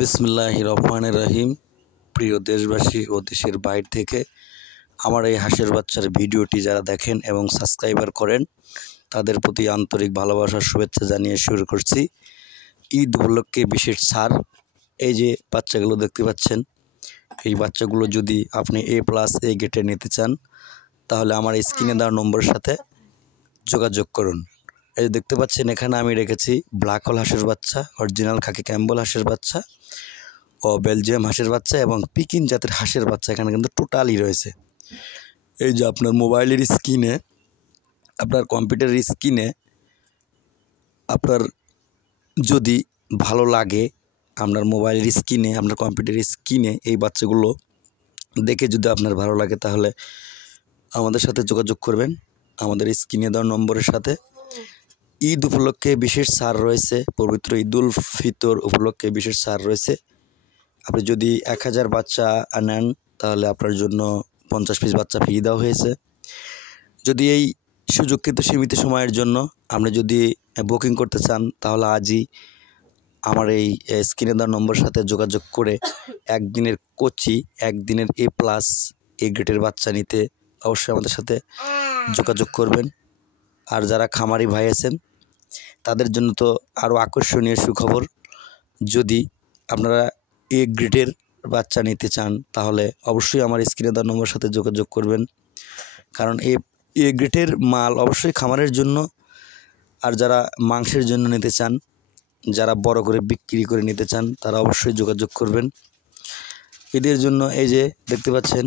বিসমিল্লাহির রহমানির রহিম। প্রিয় দেশবাসী ও দেশের বাইরে থেকে আমার এই হাঁসের বাচ্চার ভিডিওটি যারা দেখেন এবং সাবস্ক্রাইবার করেন তাদের প্রতি আন্তরিক ভালোবাসার শুভেচ্ছা জানিয়ে শুরু করছি। ঈদ উপলক্ষে বিশেষ ছাড়। এই যে বাচ্চাগুলো দেখতে পাচ্ছেন, এই বাচ্চাগুলো যদি আপনি A+ গেটে নিতে চান তাহলে আমার স্ক্রিনে দেওয়া নম্বরের সাথে যোগাযোগ করুন। এই যে দেখতে পাচ্ছেন, এখানে আমি রেখেছি ব্ল্যাক হোল হাঁসের বাচ্চা, অরিজিনাল খাকি ক্যাম্বেল হাঁসের বাচ্চা ও বেলজিয়াম হাঁসের বাচ্চা এবং পিকিন জাতের হাঁসের বাচ্চা এখানে কিন্তু টোটালি রয়েছে। এই যে আপনার মোবাইলের স্ক্রিনে, আপনার কম্পিউটারের স্ক্রিনে আপনার যদি ভালো লাগে, আপনার মোবাইলের স্ক্রিনে, আপনার কম্পিউটারের স্ক্রিনে এই বাচ্চাগুলো দেখে যদি আপনার ভালো লাগে তাহলে আমাদের সাথে যোগাযোগ করবেন। আমাদের স্ক্রিনে দেওয়া নম্বরের সাথে ঈদ উপলক্ষে বিশেষ ছাড় রয়েছে, পবিত্র ঈদুল ফিতর উপলক্ষে বিশেষ ছাড় রয়েছে। আপনি যদি 1000 বাচ্চা নেন তাহলে আপনার জন্য 50 পিস বাচ্চা ফ্রি দেওয়া হয়েছে। যদি এই সুযোগ কিন্তু সীমিত সময়ের জন্য, আপনি যদি বুকিং করতে চান তাহলে আজই আমার এই স্ক্রিনে দেওয়া নম্বরের সাথে যোগাযোগ করে একদিনের কোচি, একদিনের A+ গ্রেডের বাচ্চা নিতে অবশ্যই আমাদের সাথে যোগাযোগ করবেন। আর যারা খামারি ভাই আছেন তাদের জন্য তো আরও আকর্ষণীয় সুখবর। যদি আপনারা গ্রেডের বাচ্চা নিতে চান তাহলে অবশ্যই আমার স্ক্রিনে দেওয়া নম্বরের সাথে যোগাযোগ করবেন, কারণ গ্রেডের মাল অবশ্যই খামারের জন্য। আর যারা মাংসের জন্য নিতে চান, যারা বড় করে বিক্রি করে নিতে চান তারা অবশ্যই যোগাযোগ করবেন এদের জন্য। এই যে দেখতে পাচ্ছেন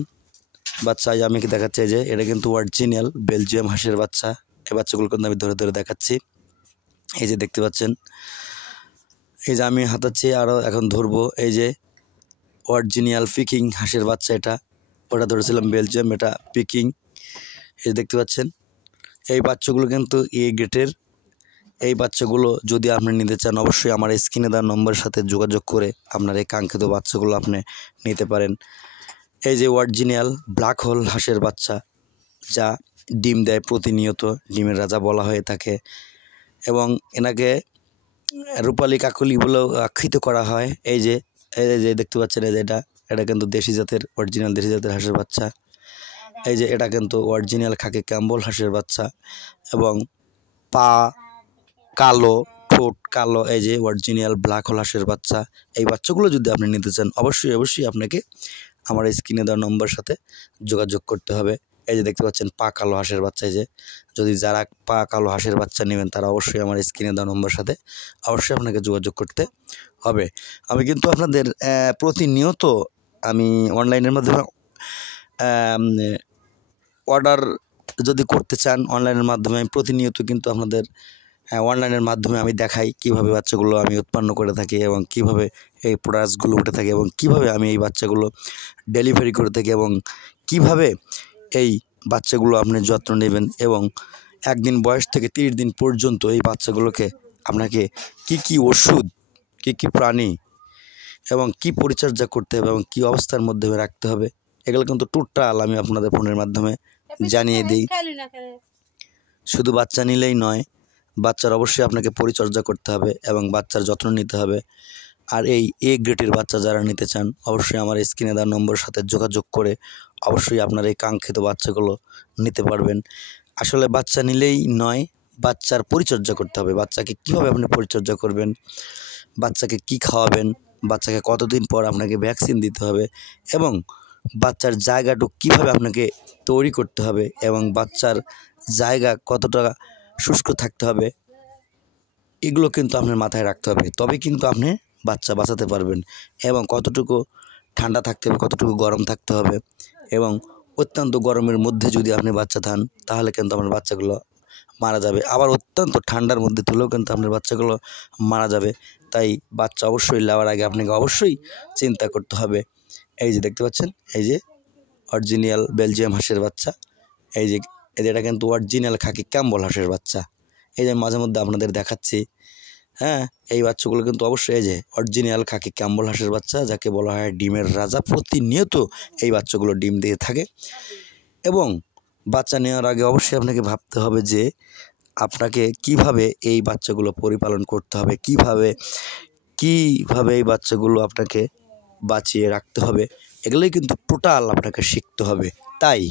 বাচ্চা, আমি কি দেখাচ্ছি, এই যে এটা কিন্তু অরিজিনাল বেলজিয়াম হাঁসের বাচ্চা। এই বাচ্চাগুলো কিন্তু আমি ধরে ধরে দেখাচ্ছি। এই যে দেখতে পাচ্ছেন, এই যে আমি হাতাচ্ছি, আরও এখন ধরবো। এই যে অরিজিনাল পিকিং হাঁসের বাচ্চা, এটা ওটা ধরেছিলাম বেলজিয়াম, এটা পিকিং। এই দেখতে পাচ্ছেন এই বাচ্চাগুলো কিন্তু গ্রেডের। এই বাচ্চাগুলো যদি আপনি নিতে চান অবশ্যই আমার স্ক্রিনে দেওয়া নম্বরের সাথে যোগাযোগ করে আপনার এই কাঙ্ক্ষিত বাচ্চাগুলো আপনি নিতে পারেন। এই যে অরিজিনাল ব্ল্যাক হোল হাঁসের বাচ্চা, যা ডিম দেয় প্রতিনিয়ত, ডিমের রাজা বলা হয়ে থাকে এবং এনাকে রূপালী কাকলি বলেও আখ্যায়িত করা হয়। এই যে দেখতে পাচ্ছেন, এই যে এটা কিন্তু দেশি জাতের, অরিজিনাল দেশি জাতের হাঁসের বাচ্চা। এই যে এটা কিন্তু অরিজিনাল খাকি ক্যাম্বেল হাঁসের বাচ্চা এবং পা কালো, ঠোঁট কালো। এই যে অরিজিনাল ব্ল্যাক হোল হাঁসের বাচ্চা। এই বাচ্চাগুলো যদি আপনি নিতে চান অবশ্যই আপনাকে আমার স্ক্রিনে দেওয়া নম্বরের সাথে যোগাযোগ করতে হবে। এই যে দেখতে পাচ্ছেন পা কালো হাঁসের বাচ্চা। এই যে যদি যারা পা কালো হাঁসের বাচ্চা নেবেন তারা অবশ্যই আমার স্ক্রিনে দেওয়া নম্বরের সাথে অবশ্যই আপনাকে যোগাযোগ করতে হবে। আমি কিন্তু আপনাদের প্রতিনিয়ত আমি অনলাইনের মাধ্যমে অর্ডার যদি করতে চান, অনলাইনের মাধ্যমে আমি প্রতিনিয়ত কিন্তু আপনাদের অনলাইনের মাধ্যমে আমি দেখাই কীভাবে বাচ্চাগুলো আমি উৎপন্ন করে থাকি এবং কীভাবে এই প্রোডাক্টসগুলো উঠে থাকে এবং কীভাবে আমি এই বাচ্চাগুলো ডেলিভারি করে থাকি এবং কীভাবে এই বাচ্চাগুলো আপনি যত্ন নেবেন এবং 1 দিন বয়স থেকে 30 দিন পর্যন্ত এই বাচ্চাগুলোকে আপনাকে কি ওষুধ, কি প্রাণী এবং কি পরিচর্যা করতে হবে এবং কী অবস্থার মধ্যে রাখতে হবে, এগুলো কিন্তু টোটাল আমি আপনাদের ফোনের মাধ্যমে জানিয়ে দিই। শুধু বাচ্চা নিলেই নয়, বাচ্চার অবশ্যই আপনাকে পরিচর্যা করতে হবে এবং বাচ্চার যত্ন নিতে হবে। আর এই গ্রেডের বাচ্চা যারা নিতে চান অবশ্যই আমার স্ক্রিনে দেওয়া নম্বরের সাথে যোগাযোগ করে অবশ্যই আপনার এই কাঙ্ক্ষিত বাচ্চাগুলো নিতে পারবেন। আসলে বাচ্চা নিলেই নয়, বাচ্চার পরিচর্যা করতে হবে। বাচ্চাকে কীভাবে আপনি পরিচর্যা করবেন, বাচ্চাকে কি খাওয়াবেন, বাচ্চাকে কতদিন পর আপনাকে ভ্যাকসিন দিতে হবে এবং বাচ্চার জায়গাটুকু কীভাবে আপনাকে তৈরি করতে হবে এবং বাচ্চার জায়গা কতটা শুষ্ক থাকতে হবে, এগুলো কিন্তু আপনার মাথায় রাখতে হবে। তবে কিন্তু আপনি বাচ্চা বাঁচাতে পারবেন। এবং কতটুকু ঠান্ডা থাকতে হবে, কতটুকু গরম থাকতে হবে এবং অত্যন্ত গরমের মধ্যে যদি আপনি বাচ্চা দেন তাহলে কিন্তু আপনার বাচ্চাগুলো মারা যাবে। আবার অত্যন্ত ঠান্ডার মধ্যে তুলেও কিন্তু আপনার বাচ্চাগুলো মারা যাবে। তাই বাচ্চা অবশ্যই নেওয়ার আগে আপনাকে অবশ্যই চিন্তা করতে হবে। এই যে দেখতে পাচ্ছেন, এই যে অরিজিনাল বেলজিয়াম হাঁসের বাচ্চা। এই যে এটা কিন্তু অরিজিনাল খাকি ক্যাম্বেল হাঁসের বাচ্চা। এই যে মাঝে মধ্যে আপনাদের দেখাচ্ছি, হ্যাঁ, এই বাচ্চাগুলো কিন্তু অবশ্যই এই যে অরিজিনাল খাকি ক্যাম্বেল হাঁসের বাচ্চা, যাকে বলা হয় ডিমের রাজা। প্রতিনিয়ত এই বাচ্চাগুলো ডিম দিয়ে থাকে এবং বাচ্চা নেওয়ার আগে অবশ্যই আপনাকে ভাবতে হবে যে আপনাকে কিভাবে এই বাচ্চাগুলো পরিপালন করতে হবে, কিভাবে কীভাবে এই বাচ্চাগুলো আপনাকে বাঁচিয়ে রাখতে হবে, এগুলোই কিন্তু টোটাল আপনাকে শিখতে হবে। তাই